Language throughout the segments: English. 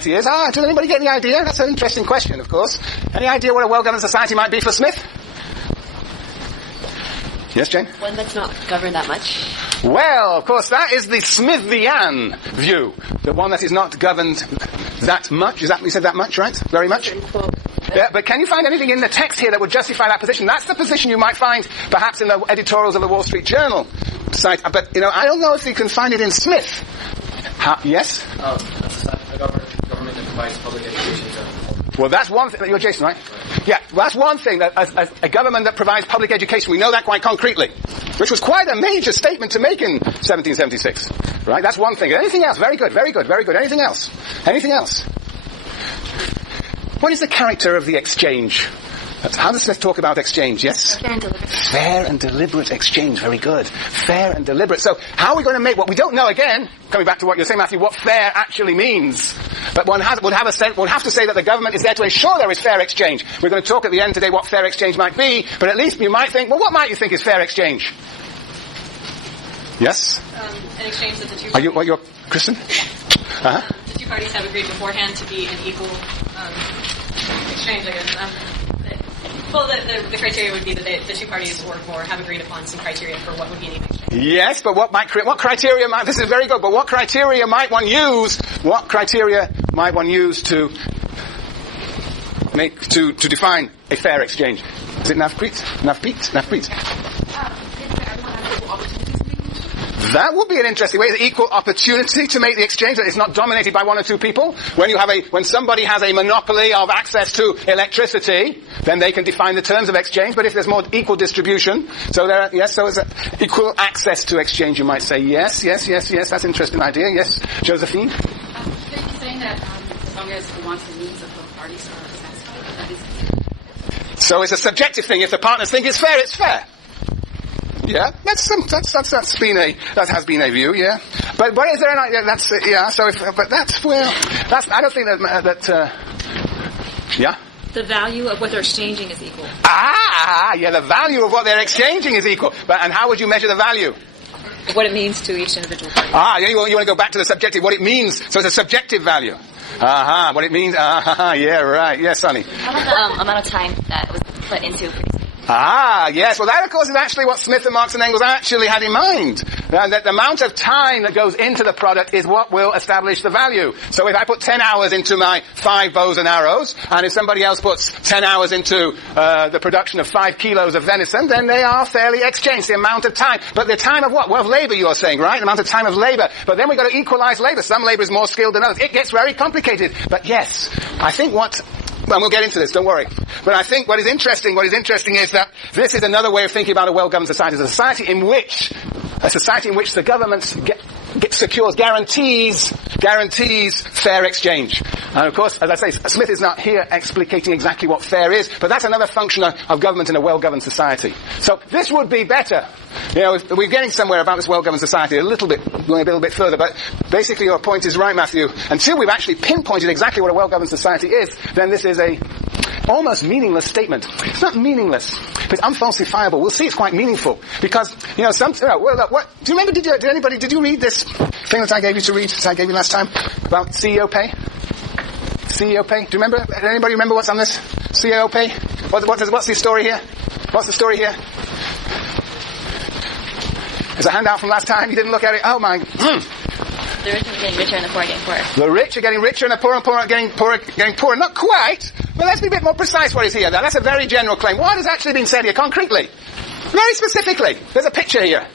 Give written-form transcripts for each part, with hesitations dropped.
society is. Does anybody get any idea? That's an interesting question, of course. Any idea what a well-governed society might be for Smith? Yes, Jane? One that's not governed that much. Well, of course, that is the Smithian view. The one that is not governed that much. Is that, we said that much, right? Very much? Yeah, but can you find anything in the text here that would justify that position? That's the position you might find perhaps in the editorials of the Wall Street Journal site. But, I don't know if you can find it in Smith. Yes? A government that provides public education. Well, that's one thing. You're Jason, right? Yeah, well, that's one thing, that a government that provides public education. We know that quite concretely, which was quite a major statement to make in 1776. Right? That's one thing. Anything else? Very good, very good, very good. Anything else? Anything else? What is the character of the exchange? How does Smith talk about exchange? Yes? Fair and deliberate. Fair and deliberate exchange. Very good. Fair and deliberate. So, how are we going to make what we don't know, again, coming back to what you're saying, Matthew, what fair actually means. But one would have to say that the government is there to ensure there is fair exchange. We're going to talk at the end today what fair exchange might be, but at least you might think, well, what might you think is fair exchange? Yes? An exchange that the two parties... You're Kristen? Uh-huh. The two parties have agreed beforehand to be an equal exchange, I guess. Well, the criteria would be that the two parties or more have agreed upon some criteria for what would be an even exchange. Yes, but what criteria might, this is very good, but what criteria might one use to define a fair exchange? Is it Navpreet? That would be an interesting way. The equal opportunity to make the exchange, that it's not dominated by one or two people. When somebody has a monopoly of access to electricity, then they can define the terms of exchange. But if there's more equal distribution, so it's equal access to exchange, you might say. Yes, that's an interesting idea. Yes, Josephine? You're saying that as long as the wants and needs of both parties are satisfied, So it's a subjective thing. If the partners think it's fair, it's fair. Yeah, that has been a view. Yeah, but is there an idea? That's I don't think that. Yeah. the value of what they're exchanging is equal. The value of what they're exchanging is equal. And how would you measure the value? What it means to each individual party. You want to go back to the subjective, what it means. So it's a subjective value. What it means. Yeah, right. Yes, Sonny. How about the amount of time that was put into producing? Yes. Well, that, of course, is actually what Smith and Marx and Engels actually had in mind. That the amount of time that goes into the product is what will establish the value. So if I put 10 hours into my 5 bows and arrows, and if somebody else puts 10 hours into the production of 5 kilos of venison, then they are fairly exchanged, the amount of time. But the time of what? Well, of labor, you are saying, right? The amount of time of labor. But then we've got to equalize labor. Some labor is more skilled than others. It gets very complicated. But yes, I think and we'll get into this, don't worry. But I think what is interesting is that this is another way of thinking about a well-governed society. It's a society in which the government guarantees fair exchange. And of course, as I say, Smith is not here explicating exactly what fair is, but that's another function of government in a well-governed society. So this would be better. We're getting somewhere about this well-governed society going a little bit further, but basically your point is right, Matthew. Until we've actually pinpointed exactly what a well-governed society is, then this is a almost meaningless statement. It's not meaningless, but it's unfalsifiable. We'll see it's quite meaningful. Because, do you remember, did you read this thing that I gave you to read, that I gave you last time, about CEO pay? CEO pay? Do you remember? Anybody remember what's on this? CEO pay? What's the story here? What's the story here? There's a handout from last time. You didn't look at it. Oh my. The rich are getting richer and the poor are getting poorer. The rich are getting richer and the poor are getting poorer. Not quite. But let's be a bit more precise what is here. Now, that's a very general claim. What has actually been said here concretely? Very specifically. There's a picture here.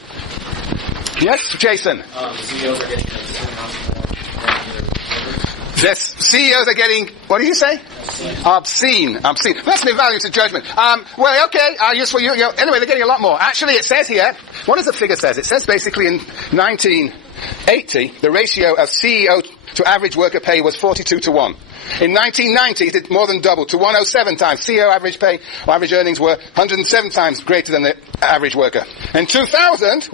Yes, Jason? The CEOs are getting Yes, CEOs are getting, what did you say? Obscene. That's the value to judgment. Anyway, they're getting a lot more. Actually, it says here, what does the figure says? It says basically in 1980, the ratio of CEO to average worker pay was 42-1. In 1990, it more than doubled to 107 times. CEO average pay or average earnings were 107 times greater than the average worker. In 2000,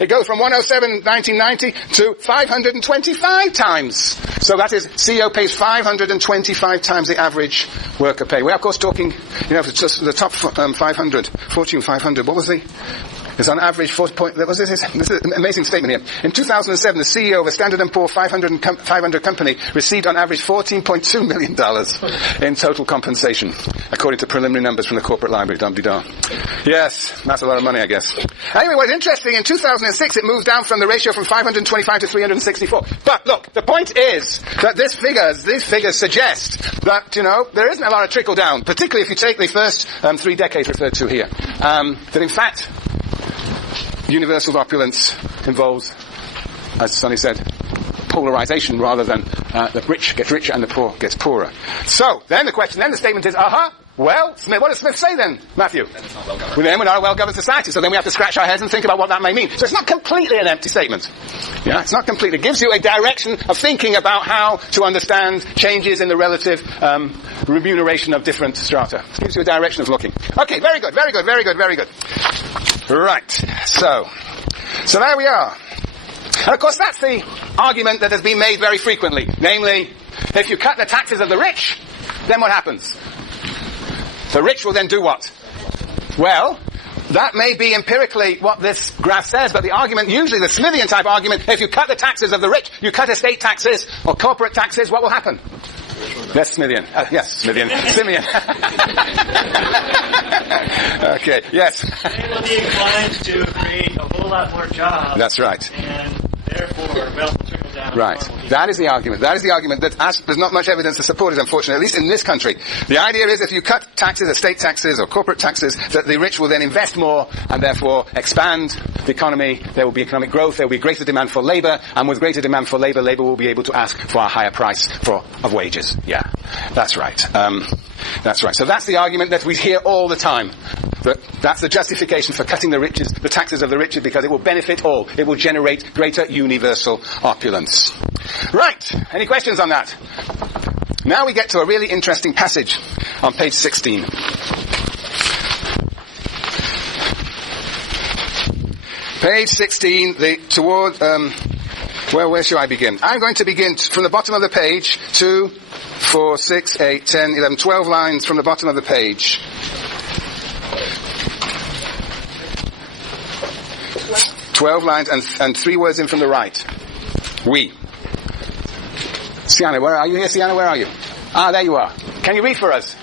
it goes from 107 in 1990 to 525 times. So that is, CEO pays 525 times the average worker pay. We're of course talking, just the top 500, Fortune 500. What was the is on average 4. This is an amazing statement here. In 2007, the CEO of a Standard & Poor 500 company received on average $14.2 million in total compensation, according to preliminary numbers from the corporate library. Dum-de-da. Yes, that's a lot of money, I guess. Anyway, what's interesting, in 2006 it moved down from the ratio from 525 to 364. But look, the point is that these figures suggest that, there isn't a lot of trickle down, particularly if you take the first 3 decades referred to here. That in fact, universal opulence involves, as Sonny said, polarization rather than the rich get richer and the poor gets poorer. So, then the statement is, well, Smith, what does Smith say then, Matthew? Then it's not well governed. Then we're not a well-governed society, so then we have to scratch our heads and think about what that may mean. So it's not completely an empty statement. Yeah, it's not complete. It gives you a direction of thinking about how to understand changes in the relative remuneration of different strata. It gives you a direction of looking. Okay, very good. Right, so there we are. And of course that's the argument that has been made very frequently. Namely, if you cut the taxes of the rich, then what happens? The rich will then do what? Well, that may be empirically what this graph says, but the argument, usually the Smithian type argument, if you cut the taxes of the rich, you cut estate taxes or corporate taxes, what will happen? Yes, Smithian. Yes, Smithian. Simeon. Okay, yes. They will be inclined to create a whole lot more jobs. That's right. And therefore, wealth will trickle down. Right. That is the argument. That is the argument that there's not much evidence to support it, unfortunately, at least in this country. The idea is if you cut taxes, estate taxes or corporate taxes, that the rich will then invest more and therefore expand the economy. There will be economic growth. There will be greater demand for labor. And with greater demand for labor, labor will be able to ask for a higher price of wages. Yeah. That's right. That's right. So that's the argument that we hear all the time. That's the justification for cutting the taxes of the rich, because it will benefit all. It will generate greater universal opulence. Right. Any questions on that? Now we get to a really interesting passage on page 16. Page 16, where should I begin? I'm going to begin from the bottom of the page, 2, 4, 6, 8, 10, 11, 12 lines from the bottom of the page. 12 lines and 3 words in from the right. We. Sienna, where are you here? Sienna, where are you? There you are. Can you read for us?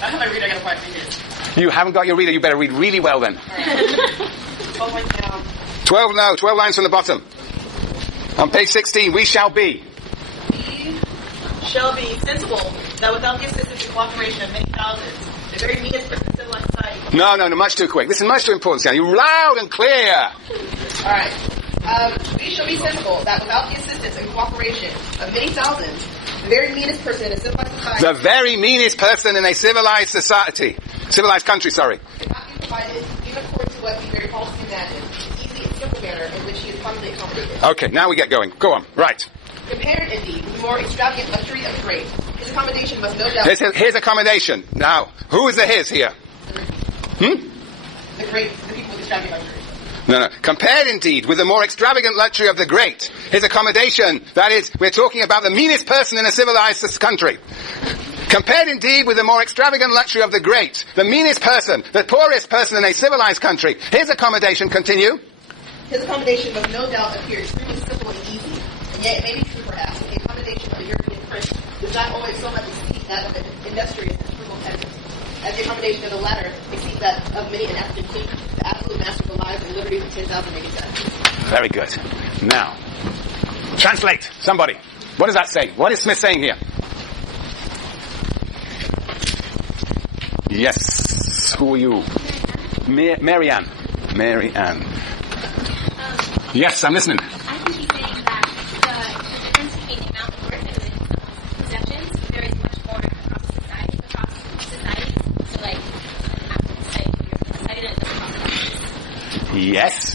I have my reader, I got 5 fingers. You haven't got your reader, you better read really well then. 12 lines down. 12 lines from the bottom. On page 16, we shall be. We shall be sensible that without the assistance and cooperation of many thousands, the very meanest person in civilized society. No, much too quick. This is much too important, Sienna. You're loud and clear. Alright. We shall be sensible that without the assistance and cooperation of many thousands, the very meanest person in a civilized society. The very meanest person in a civilized country, sorry. Cannot be provided, even according to what we very falsely imagine, the easy and simple manner in which he is commonly accommodated. Okay, now we get going. Go on. Right. Compared, indeed, with the more extravagant luxury of the great, his accommodation must no doubt... His accommodation. Now, who is the his here? The great, the people with extravagant luxury. No. Compared, indeed, with the more extravagant luxury of the great, his accommodation, that is, we're talking about the meanest person in a civilized country. Compared, indeed, with the more extravagant luxury of the great, the meanest person, the poorest person in a civilized country, his accommodation, continue. His accommodation must no doubt appear extremely simple and easy, and yet it may be true, perhaps, that the accommodation of the European prince does not always so much exceed that of an industrious and frugal peasant, as the accommodation of the latter exceeds that of many an African king, the absolute master of the lives and liberties of 10,000 naked men. Very good. Now, translate, somebody. What does that say? What is Smith saying here? Yes. Who are you? Mary Ann. Yes, I'm listening. I think he's saying that the difference between the amount of work and the possessions varies much more across society. So like society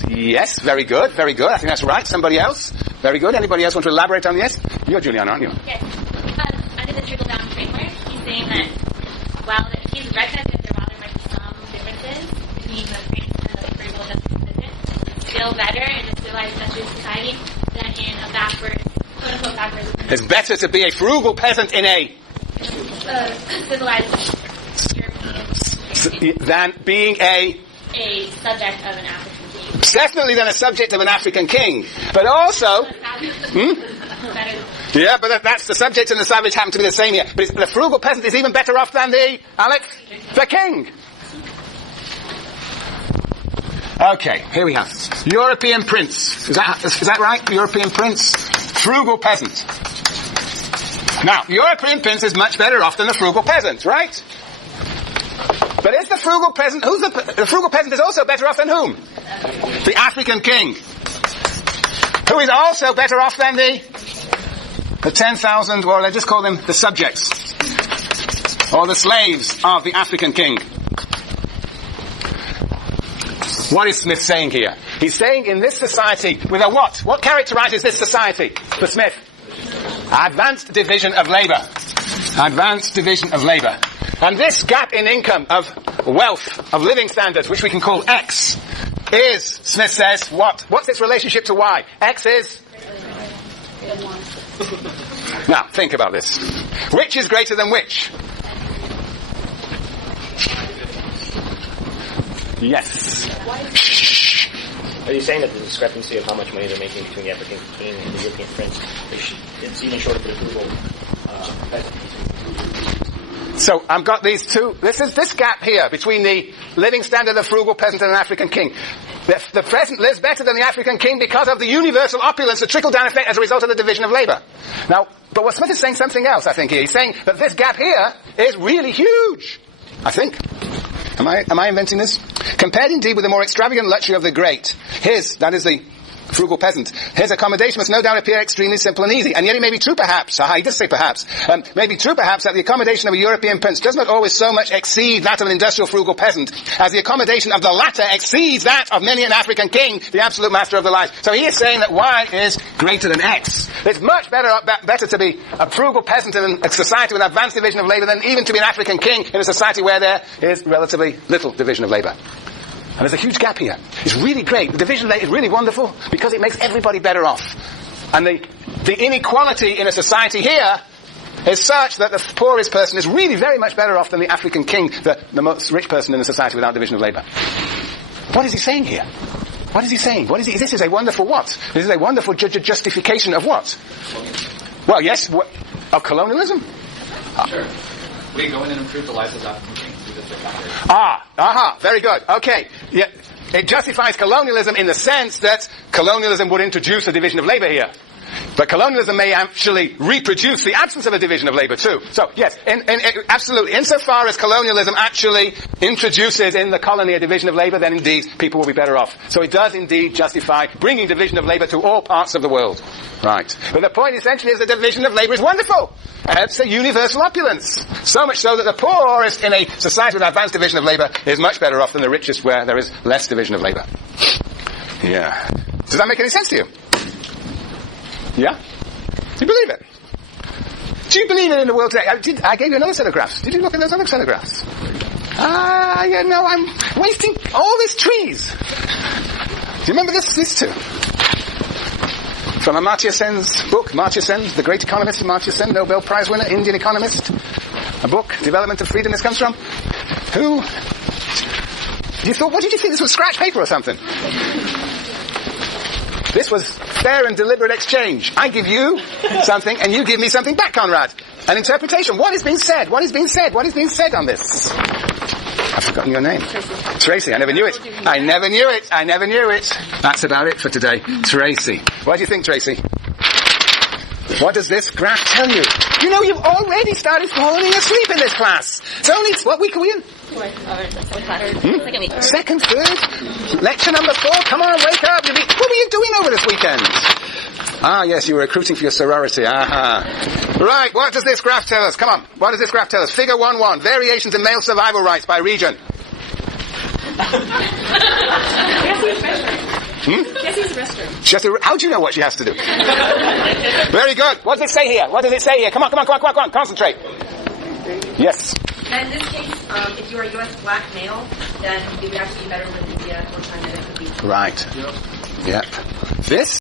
Yes, very good. I think that's right. Somebody else? Very good. Anybody else want to elaborate on this? You're Juliana, aren't you? Yes. Under the trickle-down framework, he's saying that while he's recognizing that there might be some differences between the prince and the frugal peasant, it's still better in a civilized society than in a quote-unquote backwards. It's better to be a frugal peasant in a civilized European than being a subject of an African definitely then a subject of an African king. But also... Yeah, but that's the subject and the savage happen to be the same here. But the frugal peasant is even better off than the king. Okay, here we have European prince. Is that right? European prince, frugal peasant. Now, European prince is much better off than the frugal peasant, right? But is the frugal peasant? The frugal peasant is also better off than whom? The African king, who is also better off than the 10,000, or let's just call them the subjects, or the slaves of the African king. What is Smith saying here? He's saying in this society, with a what? What characterizes this society for Smith? Advanced division of labor. Advanced division of labor. And this gap in income, of wealth, of living standards, which we can call X, is, Smith says, what? What's its relationship to Y? X is? Now, think about this. Which is greater than which? Yes. Are you saying that the discrepancy of how much money they're making between the African king and the European prince, it's even shorter for the frugal peasant? So I've got these two. This gap here between the living standard of the frugal peasant and an African king. The peasant lives better than the African king because of the universal opulence, the trickle-down effect as a result of the division of labor. Now, but what Smith is saying something else, I think here. He's saying that this gap here is really huge. I think. Am I inventing this? Compared indeed with the more extravagant luxury of the great, that is the frugal peasant, his accommodation must no doubt appear extremely simple and easy. And yet it may be true perhaps, he does say perhaps, may be true perhaps that the accommodation of a European prince does not always so much exceed that of an industrial frugal peasant, as the accommodation of the latter exceeds that of many an African king, the absolute master of the life. So he is saying that Y is greater than X. It's much better to be a frugal peasant in a society with advanced division of labor than even to be an African king in a society where there is relatively little division of labor. And there's a huge gap here. It's really great. The division of labor is really wonderful because it makes everybody better off. And the inequality in a society here is such that the poorest person is really very much better off than the African king, the most rich person in a society without division of labor. What is he saying here? What is he saying? This is a wonderful what? This is a wonderful justification of what? Well, yes, of colonialism. Sure. We go in and improve the lives of African kings. Very good. Okay. Yeah, it justifies colonialism in the sense that colonialism would introduce a division of labor here. But colonialism may actually reproduce the absence of a division of labor too. So, yes, absolutely. Insofar as colonialism actually introduces in the colony a division of labor, then indeed people will be better off. So it does indeed justify bringing division of labor to all parts of the world. Right. But the point essentially is the division of labor is wonderful. It's a universal opulence. So much so that the poorest in a society with advanced division of labor is much better off than the richest where there is less division of labor. Yeah. Does that make any sense to you? Yeah? Do you believe it? Do you believe it in the world today? I gave you another set of graphs. Did you look at those other set of graphs? I'm wasting all these trees. Do you remember this too? From Amartya Sen's book, Amartya Sen, the great economist, Amartya Sen, Nobel Prize winner, Indian economist. A book, Development of Freedom, this comes from. What did you think? This was scratch paper or something? This was fair and deliberate exchange. I give you something and you give me something back, Conrad. An interpretation. What is being said? What is being said? What is being said on this? I've forgotten your name. Tracy. I never knew it. That's about it for today. Tracy. What do you think, Tracy? What does this graph tell you? You know, you've already started falling asleep in this class. What week are we in? Second, third, lecture number 4. Come on, wake up. What were you doing over this weekend? Yes, you were recruiting for your sorority. Right, what does this graph tell us? Come on, what does this graph tell us? Figure 1.1, variations in male survival rights by region. Jessie's restroom. How do you know what she has to do? Very good. What does it say here? Come on, concentrate. Yes. And in this case, if you are a U.S. black male, then it would actually be better with India or China than it would be. Right. Yep. This